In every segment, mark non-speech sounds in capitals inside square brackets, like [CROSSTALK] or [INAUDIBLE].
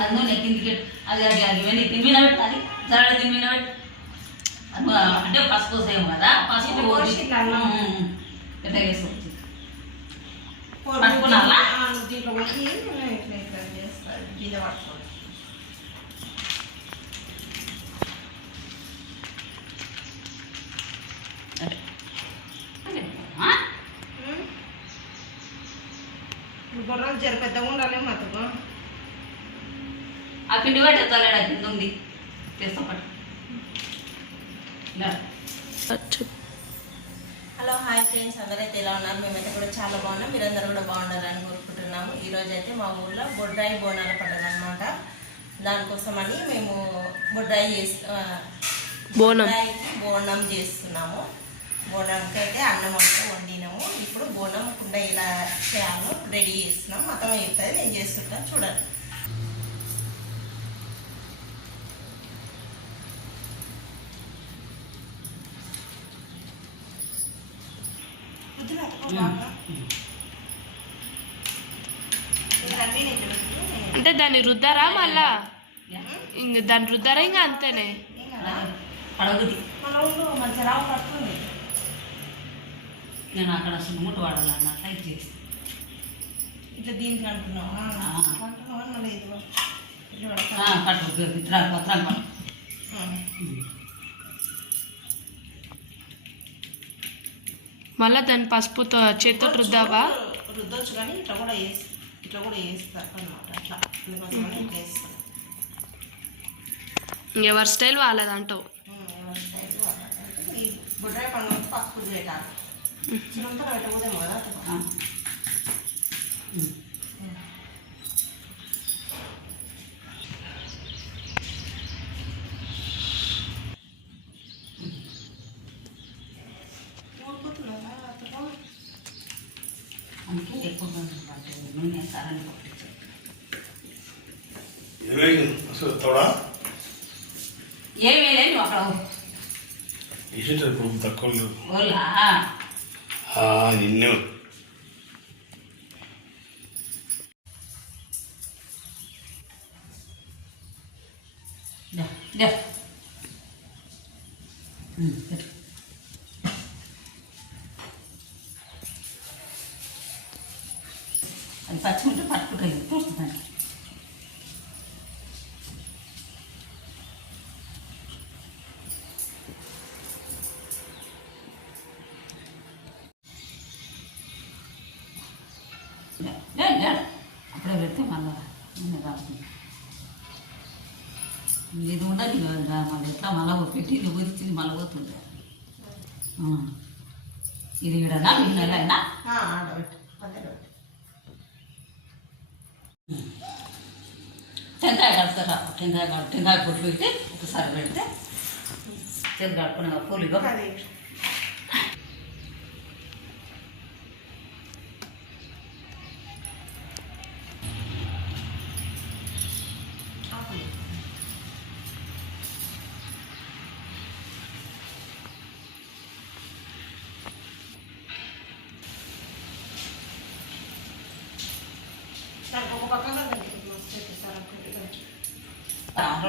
అందులో కిందికి అది అది అది ఇవన్నీ తిని పెట్టాలి జరడ తిని అంటే పసుపు పోసేయం కదా? పసుపు పోసి. ఇట్లా వేసుకోవచ్చు. పట్టుకున్నావా? ఆ, దీంట్లో పోసి నేను ఇట్లా ఇట్లా పిండి పట్టు ఎత్తాలేడా కింద ఉంది. తెస్తా పట్టు. Hello hi friends. అందరైతే ఎలా ఉన్నారు? మేమైతే కూడా చాలా బాగున్నాం. మీరందరూ కూడా బాగుండాలని కోరుకుంటున్నాము. ఈ రోజు అయితే మా ఊర్లో బొడ్రాయి బోనాల పండుగ అనమాట దానికోసమని మేము బొడ్రాయి చేసి బోనం. బొడ్రాయికి బోనం చేస్తున్నాము. బోనంకి అయితే అన్నం అంటే వండినాము. ఇప్పుడు బోనం కుండ ఇలా చేయాలో. రెడీ చేస్తున్నాం. మొత్తం చెప్తుంది నేను చేస్తుంటాను చూడండి ఇవన్నీ నేను చూసి అంటే దాన్ని రుద్దారా మళ్ళా? ఇంక దాన్ని రుద్దారా ఇంకా అంతేనే? నేను అక్కడ సున్నముట్ట వాడాలన్న టైప్ చేసి ఇట్లా దీనికి అంటున్నావు. పట్టు పత్రాలు పట్టు మళ్ళా దాన్ని పసుపుతో చేతితో రుద్దావా? రుద్దొచ్చు, కానీ ఇట్లా కూడా వేసి ఇట్లా కూడా వేస్తారు అనమాట అట్లా. అందుకోసమని ఇట్లా వేస్తాను. ఎవరి స్టైల్ వాళ్ళదంటావు? ఎవరి స్టైల్ ఈ బుడ్రాయి పండుగ పసుపు పెట్టాలి కదా నూనె వేస్తారని ఏమీ లేదు నువ్వు అక్కడ తక్కువ నిన్నే. ఉమ్, పెట్టు. అది పచ్చిమిట్టు పట్టుకుంటాయి చూస్తుందండి అప్పుడే పెడితే మళ్ళా నూనె రాస్తుంది ఇది ఉండదు కదా మళ్ళీ ఎట్లా మళ్ళా పెట్టి ఇది గురించి మళ్ళీ పోతుంది ఆ. ఇది ఇడనా మీ టెంకాయ కడతారా టెంకాయ కడ టెంకాయ పొట్లు పెట్టి ఒకసారి పెడితే చేతి కడుకునే పూలు అది ఆపులు.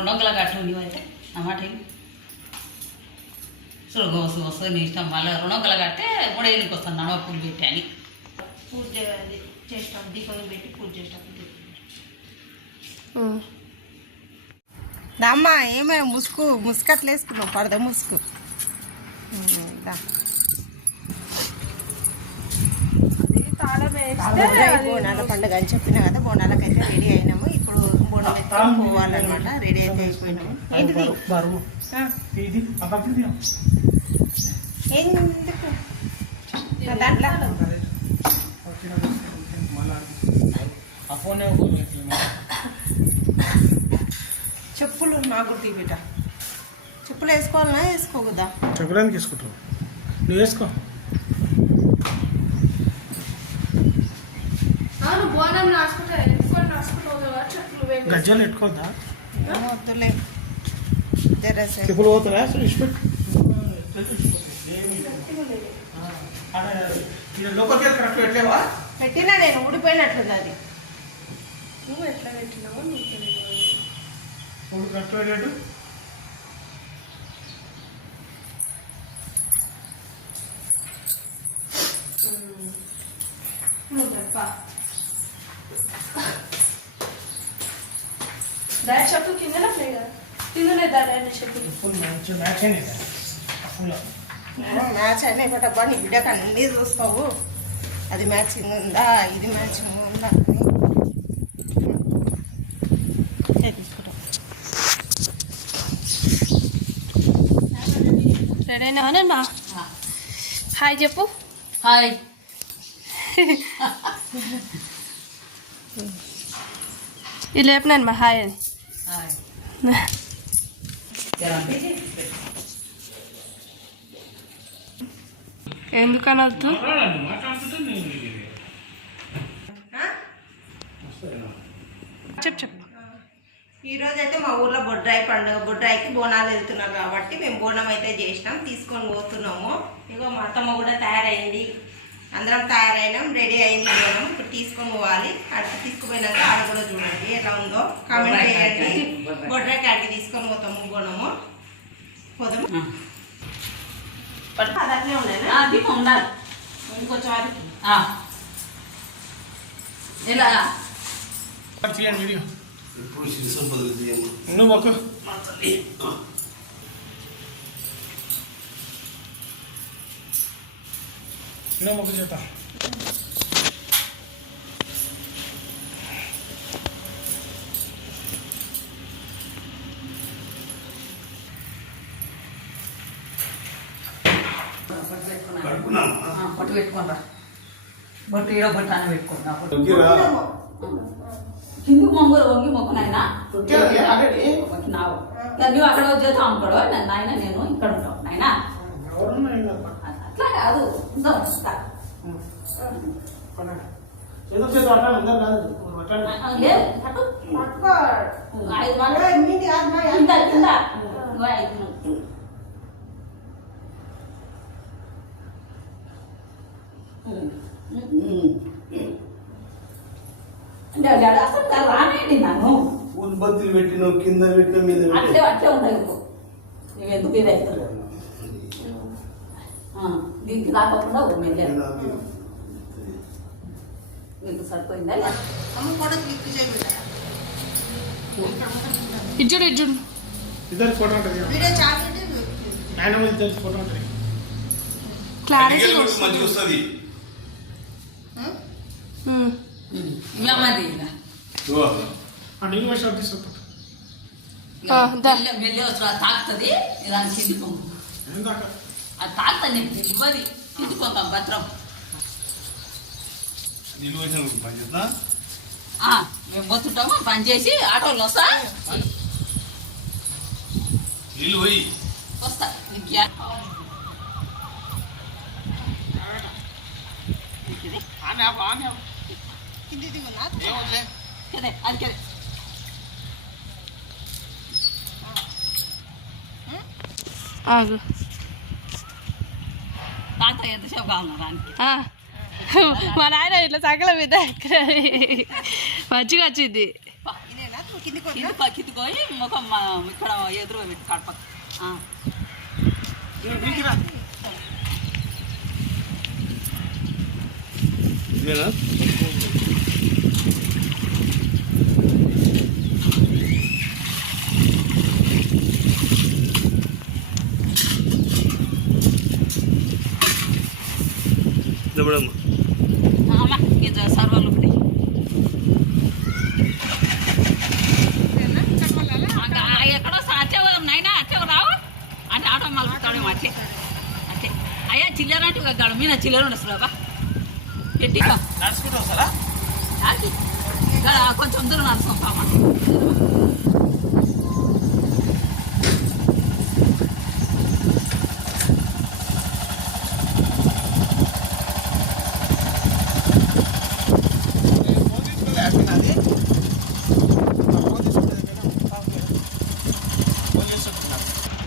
రెండు వందల కట్టు నీవైతే అన్నమాట చూడు వస్తుంది వస్తుంది నీ ఇష్టం. మళ్ళీ రెండు వందల కడితే మూడేళ్ళకి వస్తాను నడవ పూలు పెట్టి అని. పూజ చేయాలి చేసినప్పుడు దీపం పెట్టి పూజ దమ్మా ఏమే ముసుగు ముసుకట్లు వేసుకున్నావు పడద ముసుగు? పండుగ అని చెప్పిన కదా బోనాలకైతే రెడీ అయినాము పోవాలన్నమాట రెడీ అయితే అయిపోయినాము ఏంటిది? ఆ, ఎందుకు? దాంట్లో? చెప్పులు నాకు తీపిట చెప్పులు వేసుకోవాలనా? వేసుకోకూడదా? చెప్పడానికి తీసుకుంటావు నువ్వు వేసుకో. అవును బోనం రాసుకుంటా గజ్జలు పెట్టుకోవద్దా? వద్దులే. చెప్పులు పోతారా అసలు ఇష్టపెట్టు పెట్టినా నేను ఊడిపోయినట్లుంది అది. నువ్వు ఎట్లా పెట్టినావో ఇప్పుడు కరెక్ట్ పెట్టేటు డాడీ చెప్పు కిందనే ఫ్రీగా కిందనే డాడీ చెప్పు ఫుల్ మంచి మ్యాచ్ అయింది ఫుల్ మ్యాచ్ అయినా ఇవ్వటబ్బా నీ బిడ్డకు అన్నీ చూస్తావు అది మ్యాచింగ్ ఉందా ఇది మ్యాచింగ్ ఉందా రెడీనా హాయ్ చెప్పు హాయ్ ఇది లేపినాను మా హాయ్ అని హాయ్ [LAUGHS] ఎందుకని వద్దు? మాట్లాడుతుంటే చెప్పు. చెప్పు అయితే మా ఊర్లో బొడ్రాయి పండుగ బొడ్రాయికి బోనాలు వెళ్తున్నారు కాబట్టి మేము బోనం అయితే చేసినాం తీసుకొని పోతున్నాము. ఇగో మా అత్తమ్మ కూడా తయారైంది. అందరం తయారైనాం రెడీ అయింది బోనం ఇప్పుడు తీసుకొని పోవాలి. అక్కడికి తీసుకుపోయినాక ఆడ కూడా చూడండి ఎలా ఉందో. కామెంట్ చేయండి. బొడ్రాయి కాడికి తీసుకొని పోతాము బోనము పోదాం అది అట్లే ఉండాలి. ఇంకొంచెం వరకు ఆ. ఇలా వీడియో. నువ్వు ఒక నువ్వు ఒక చేత కడుపున్నాము ఆ, పొట్టు పెట్టుకోనరా బొట్టు ఈడ బొట్టు అని పెట్టుకుంటా కింది మొంగులు వంగి మొక్కునైనా మొక్కినావు ఇక నువ్వు అక్కడ వచ్చేస్తావు అనుకోడు నాయన నేను ఇక్కడ ఉంటావు నాయన ఎవరన్నా ఏం కాదు. అట్లా కాదు. ఉందాం, వస్తా. ఏదో పట్టాలి అందరు కాదు. పట్టాలి లేదు, పట్టు. ఐదు అసలు రానేయండి నన్ను. బంతులు పెట్టినావు కింద పెట్టిన మీద అట్లే అట్లే ఉండవు ఇప్పుడు నువ్వు ఎందుకు ఇది అవుతావు దీనికి రాకుండా ఓ మెల్లె మీకు సరిపోయిందా ఇజ్జుడు ఇజ్జుడు ఇద్దరు ఫోటో ఉంటుంది. నాయనమ్మ ఇద్దరు ఫోటో ఉంటుంది. క్లారిటీ మంచిగా వస్తుంది. నీళ్ళు తీసుకుంటా తాకుతుంది చిందుకోము ఎందాక అది తాకుతుంది నీకు ఇవ్వది చిందుకుంటాం భద్రం. మేము పోతుంటాము పని చేసి ఆటోలో వస్తా. వస్తా. అది కిదే. ఆగు. మా నాయన ఇట్లా సగల మీద మంచిగా వచ్చింది. కిందికి ముఖం ఇక్కడ ఎదురుగా పెట్టి కడప. ఇదేనా ఇదమ్మా అమ్మ ఇది సర్వర్లు ఇప్పుడు ఇంకా ఎక్కడో అచ్చేవు నైనా అచ్చేవు రావు అంటే ఆటో మలుపుతాడేమో అట్లే అట్లే అయ్యా చిల్లర అంటే ఒక గడ మీద చిల్లర ఉండదు బాబా పెట్టిగా నడుచుకుంటూ వస్తారా? ఆకి. గడ కొంచెం దూరం నడుస్తాం పాప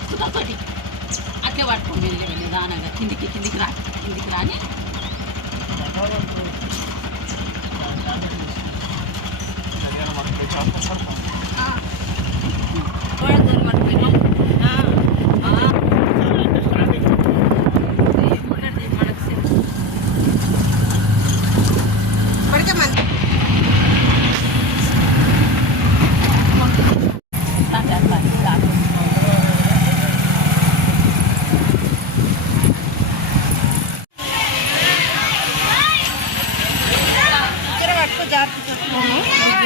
సుతతోటి అట్లే పట్టుకోండి వెళ్ళి వెళ్ళి దానంగా కిందికి కిందికి రా కిందికి రాని ఆ కోడలు మనకు ఇప్పటికే మంది ఇక్కడ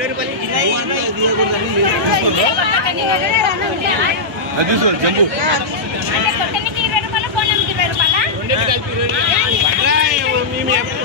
ఇరవై రూపాయలు కొనడానికి ఇరవై రూపాయలా మేము ఎప్పుడు